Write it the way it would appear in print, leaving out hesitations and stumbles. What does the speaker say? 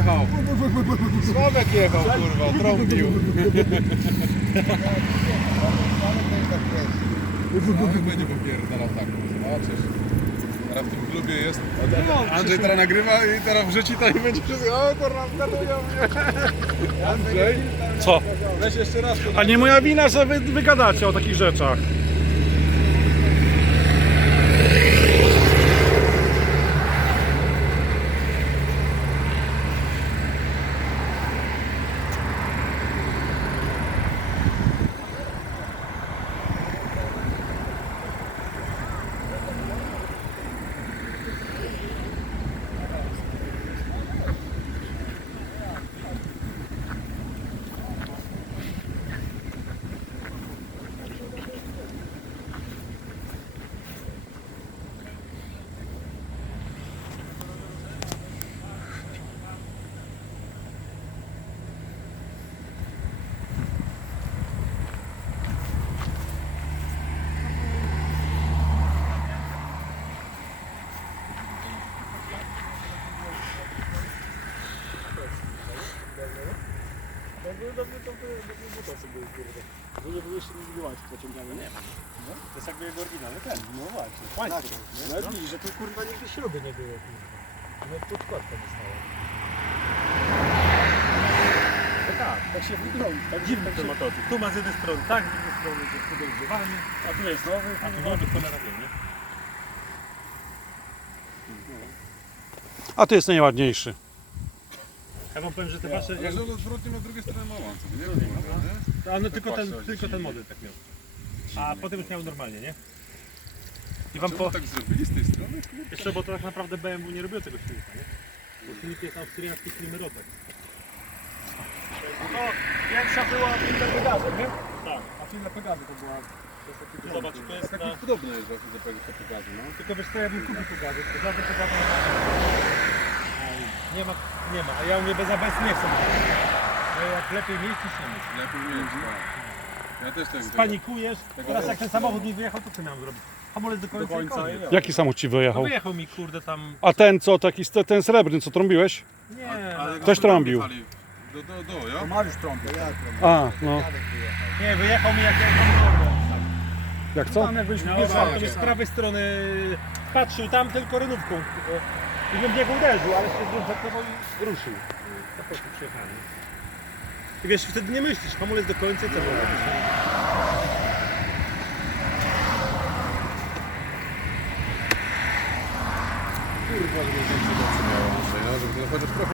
jechał. Sławek jechał, kurwa, trąbił. Sławek będzie popierdalał tak. Zobaczysz. Teraz w tym klubie jest. Andrzej teraz nagrywa i teraz wrzuci to i będzie wszystko. O, kurwa, zgadują mnie. Andrzej, Co? weź jeszcze raz to. A nie moja wina, że wy wygadacie o takich rzeczach. To nie byłeś zbiłać pociągami, nie? No, to jest jakby jego oryginalny ten. No właśnie. Łańcuch. No widzisz, że tu kurwa nigdy śruby nie było. No tu wkładka została. No tak się wygląda. Tak dziwny ten motocykl. Tu ma z jednej strony tak, z drugiej strony jest podejrzewany, a tu jest nowy, a tu nowy cholera wie, nie? A ty jest najładniejszy. Ja wam powiem, że te wasze... Ale że on odwrotnie ma z drugiej strony ma łańcuch, nie? No tylko ten model tak miał. A potem już miał normalnie, nie? I wam Czemu tak zrobili z tej strony? Jeszcze, bo to tak naprawdę BMW nie robiło tego silnika, nie? Bo silnik jest austriacki Klimerotek. No pierwsza była Fila Pegazy, nie? Tak. A Fila Pegazy to była... Zobacz, to jest Tak na... podobne jest właśnie do Pegazy, no. Tylko wiesz co, ja bym kupił Pegazy, to żadny Pegazy nie ma, a ja u mnie bez ABS nie chcę. Bo jak lepiej mieć niż nie mieć. Lepiej mieć, tak. Ja też tak. Spanikujesz, teraz jak ten samochód mi wyjechał, to co miałem zrobić? Hamulec do końca i koniec. Jaki samochód ci No wyjechał? wyjechał mi kurde tam... A ten co, taki ten srebrny, co trąbiłeś? Nie, Ktoś trąbił. Ja? Mariusz trąbę, ja trąbę. A, no. nie, wyjechał mi jak ja tam Jak co? tam jak byliśmy z prawej strony patrzył tam tylko rynówką. I bym w niego uderzył, ale się zrezygnował i ruszył. Po prostu przyjechałem. I wiesz, wtedy nie myślisz, hamulec do końca i co było robić? Kurwa, żeby więcej mocy miało, żeby chociaż trochę